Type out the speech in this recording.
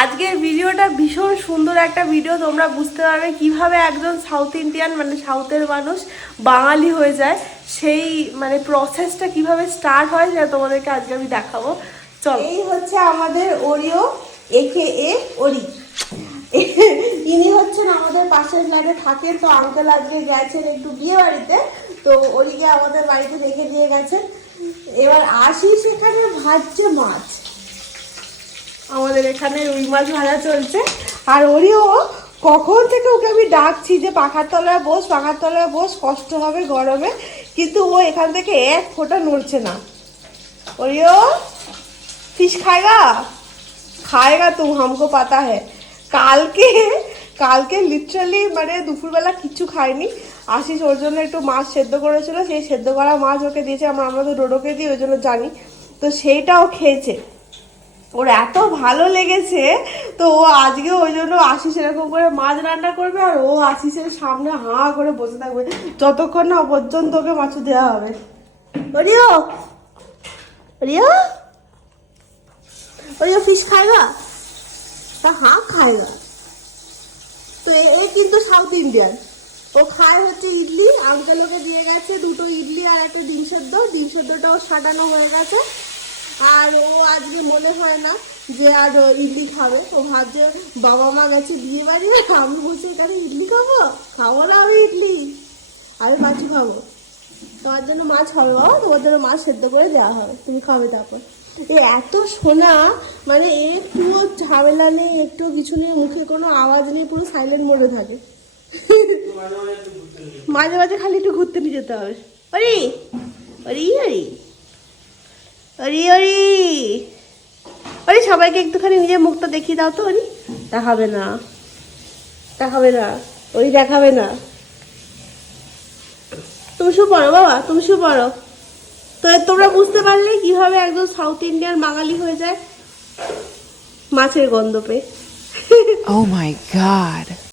আজকের ভিডিওটা ভীষণ সুন্দর একটা ভিডিও। তোমরা বুঝতে পারবে কিভাবে একজন সাউথ ইন্ডিয়ান মানে সাউথের মানুষ বাঙালি হয়ে যায়, সেই মানে প্রসেসটা কিভাবে স্টার্ট হয় সেটা তোমাদেরকে আজকে আমি দেখাবো। চল, এই হচ্ছে আমাদের ওরিও AKA ওরি। ইনি হচ্ছেন আমাদের পাশের ফ্ল্যাটে থাকেন। তো আঙ্কেল আজকে গেছেন একটু বিয়ে বাড়িতে, তো ওরিকে আমাদের বাড়িতে রেখে দিয়ে গেছেন। এবার আসি, সেখানে ভাজছে মাছ। আমাদের এখানে রুই মাছ ভাজা চলছে। আর ওরিও কখন থেকে ওকে আমি ডাকছি যে পাখার তলায় বস, পাখার তলায় বস, কষ্ট হবে গরমে, কিন্তু ও এখান থেকে এক ফোঁটা নড়ছে না। ওরিও फिश खाएगा खाएगा तुम हमको पता है। কালকে লিটারালি মানে দুপুরবেলা কিছু খাইনি। আশিস ওর জন্য একটু মাছ সেদ্ধ করেছিল, সেই সেদ্ধ করা মাছ ওকে দিয়েছে। আমরা তো ডোডোকে দিই, ওই জন্য জানি। তো সেইটাও খেয়েছে, ওর এত ভালো লেগেছে। তো ও আজকে ওই জন্য আশিস এরকম করে মাছ রান্না করবে, আর ও আশিসের সামনে হাঁ করে বসে থাকবে যতক্ষণ না পর্যন্ত ওকে মাছ দেওয়া হবে। ওরিও ওরিও ওরিও फिश खाएगा? हाँ खाएगा। তো এ কিন্তু সাউথ ইন্ডিয়ান। ও খায় হচ্ছে ইডলি। আঙ্কেল ওকে দিয়ে গেছে দুটো ইডলি আর একটা ডিম সেদ্ধ। ডিম সেদ্ধটাও সাজানো হয়ে গেছে। আর ও আজকে মনে হয় না যে আর ইডলি খাবে। ও ভাবছে বাবা মা গেছে বিয়ে বাড়ি, আমি বসে এখানে ইডলি খাবো। খাবো না আমি ইডলি, আমি মাছ খাবো। তোমার জন্য মাছ হবে বাবা, তোমার জন্য মাছ সেদ্ধ করে দেওয়া হবে, তুমি খাবে। তারপর এত সোনা, মানে একটুও ঝামেলা নেই, একটুও কিছু নেই, মুখে কোনো আওয়াজ নেই, পুরো সাইলেন্ট মোডে থাকে। মাঝে মাঝে খালি একটু ঘুরতে নিয়ে যেতে হবে। অরি অরি অরি অরি অরি অরি সবাইকে একটুখানি নিজের মুখটা দেখিয়ে দাও তো। অরি দেখাবে না, দেখাবে না, ওই দেখাবে না। তুমি শুয়ে পড়ো বাবা, তুমি শুয়ে পড়ো। তো তোমরা বুঝতে পারলে কিভাবে একজন সাউথ ইন্ডিয়ান বাঙালি হয়ে যায় মাছের গন্ধ পেয়ে। Oh my God.